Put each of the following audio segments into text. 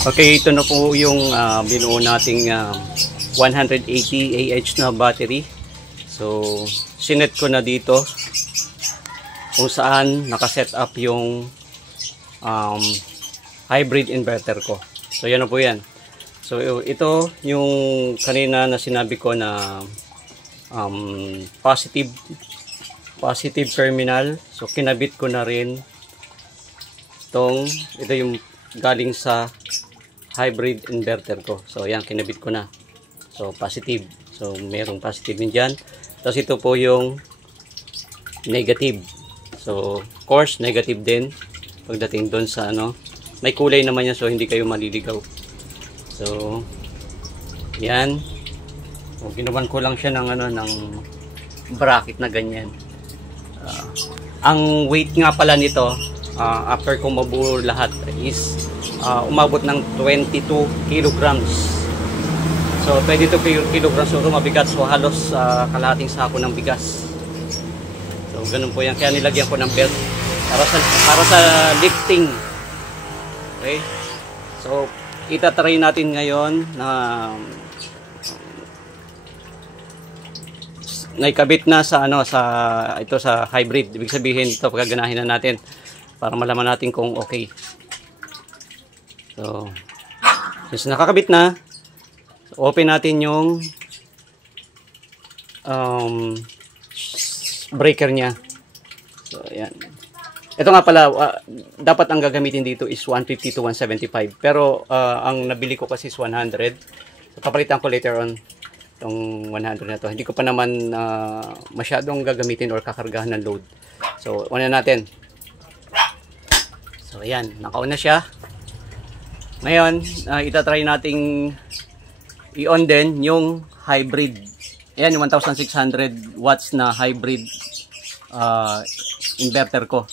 Okay, ito na po yung binuo nating 180 Ah na battery. So, sinet ko na dito kung saan nakaset up yung hybrid inverter ko. So, yan na po yan. So, ito yung kanina na sinabi ko na positive terminal. So, kinabit ko na rin ito yung galing sa hybrid inverter ko. So, yan, kinabit ko na. So, positive. So, merong positive din dyan. Tapos, ito po yung negative. So, of course, negative din. Pagdating doon sa may kulay naman yan. So, hindi kayo maliligaw. So, yan. So, ginawan ko lang siya ng ng bracket na ganyan. Ang weight nga pala nito, after kong mabuo lahat is umabot ng 22 kilograms. So 22 kilograms, so mabigat. So halos kalahating sako ng bigas. So ganun po yan. Kaya nilagyan ko ng belt para sa lifting. Okay? So itatry natin ngayon na naikabit na sa ito sa hybrid. Ibig sabihin ito pagaganahin na natin para malaman natin kung okay. So, since nakakabit na, open natin yung breaker niya. So, ayan. Ito nga pala, dapat ang gagamitin dito is 150 to 175. Pero, ang nabili ko kasi is 100. So, papalitan ko later on itong 100 na to. Hindi ko pa naman masyadong gagamitin or kakargahan ng load. So, una natin. So, ayan. Naka-on na siya. Ngayon, itatry nating i-on din yung hybrid. Ayan, yung 1600 watts na hybrid inverter ko.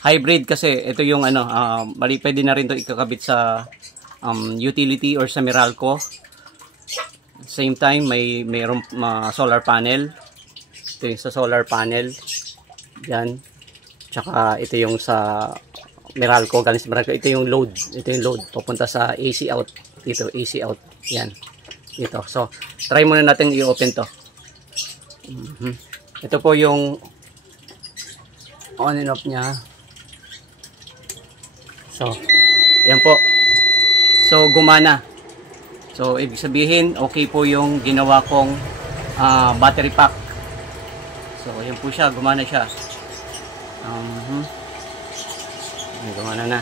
Hybrid kasi ito yung pwede na rin to ikakabit sa utility or sa Meralco. Same time, mayroong solar panel. Ito yung sa solar panel. Yan. Tsaka ito yung sa Meralco, galing sa Meralco. Ito yung load. Ito yung load. Papunta sa AC out. Dito, AC out. Yan. Dito. So, try muna natin i-open to. Ito po yung on and off niya. So, yan po. So, gumana. So, ibig sabihin, okay po yung ginawa kong battery pack. So, yan po siya. Gumana siya. Gumana na.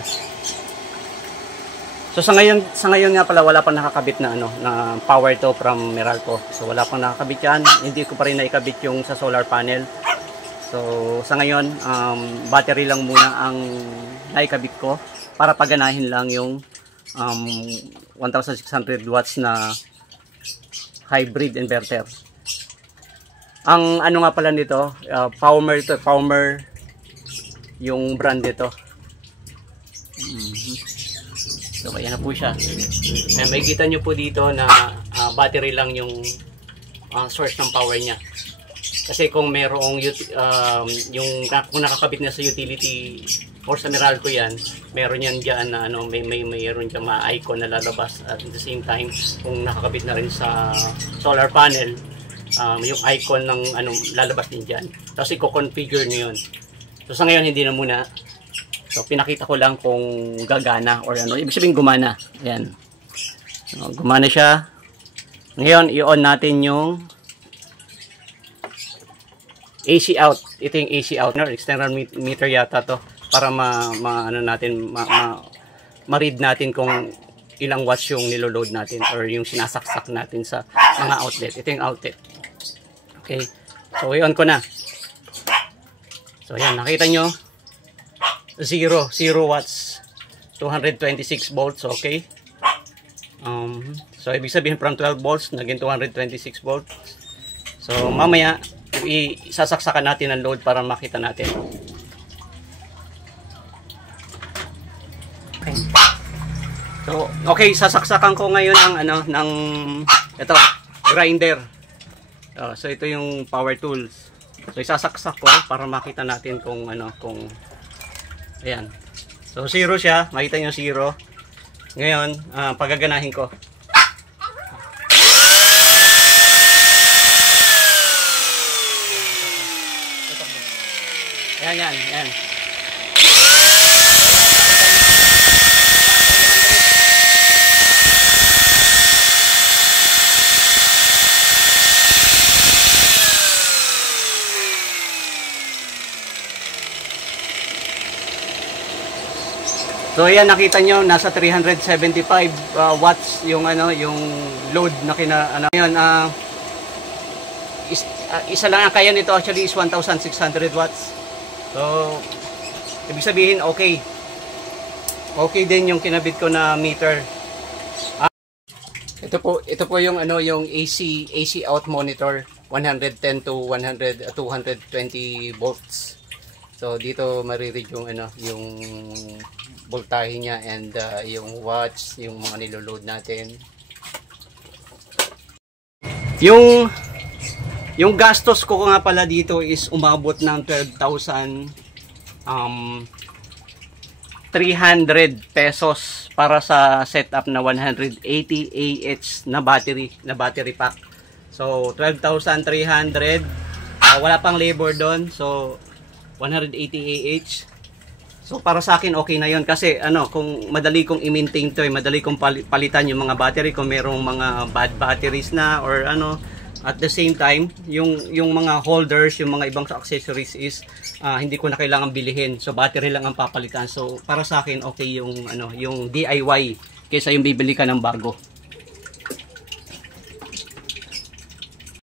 So sa ngayon nga pala wala pang nakakabit na na power to from Meralco. So wala pang nakakabit yan. Hindi ko pa rin naikabit yung sa solar panel. So sa ngayon battery lang muna ang naikabit ko para paganahin lang yung 1600 watts na hybrid inverter. Ang nga pala nito, Power to, Power yung brand nito. So ayan na po siya. May kita nyo po dito na battery lang yung source ng power niya. Kasi kung merong kung nakakabit na sa utility or sa Meralco yan, meron yan dyan na mayroon dyan icon na lalabas. At at the same time, kung nakakabit na rin sa solar panel, yung icon ng lalabas din dyan. Tapos i-configure nyo yun. So sa ngayon hindi na muna. So, pinakita ko lang kung gagana or ibig sabihin gumana. Ayan. So, gumana siya. Ngayon, i-on natin yung AC out. Ito yung AC out. External meter yata to. Para ma-read natin kung ilang watts yung niloload natin or yung sinasaksak natin sa mga outlet. Ito yung outlet. Okay. So, i-on ko na. So, ayan. Nakita nyo. 0 watts, 226 volts, okay. So ibig sabihin from 12 volts naging 226 volts. So mamaya isasaksakan natin ang load para makita natin. Okay. So okay, sasaksakan ko ngayon ang ng ito, grinder. So ito yung power tools. So isasaksak ko para makita natin kung kung ayan. So 0 siya, makita niyo 0. Ngayon, pagaganahin ko. Yan. So ayan, nakita nyo nasa 375 watts yung yung load na ngayon isa lang ang kaya nito actually is 1600 watts. So ibig sabihin okay din yung kinabit ko na meter. Ito po yung yung AC out monitor, 110 to 220 volts. So dito mariread yung voltahe niya and yung watts, yung mga niloload natin. Yung gastos ko nga pala dito is umabot ng 12,300 pesos para sa setup na 180 Ah na battery pack. So 12,300, wala pang labor doon. So 180 Ah. So para sa akin okay na 'yon kasi kung madali kong i-maintain 'to, madali kong palitan yung mga battery kung merong mga bad batteries na or at the same time yung mga holders, yung mga ibang accessories is hindi ko na kailangan bilihin. So battery lang ang papalitan. So para sa akin okay yung yung DIY kaysa yung bibili ka ng bago.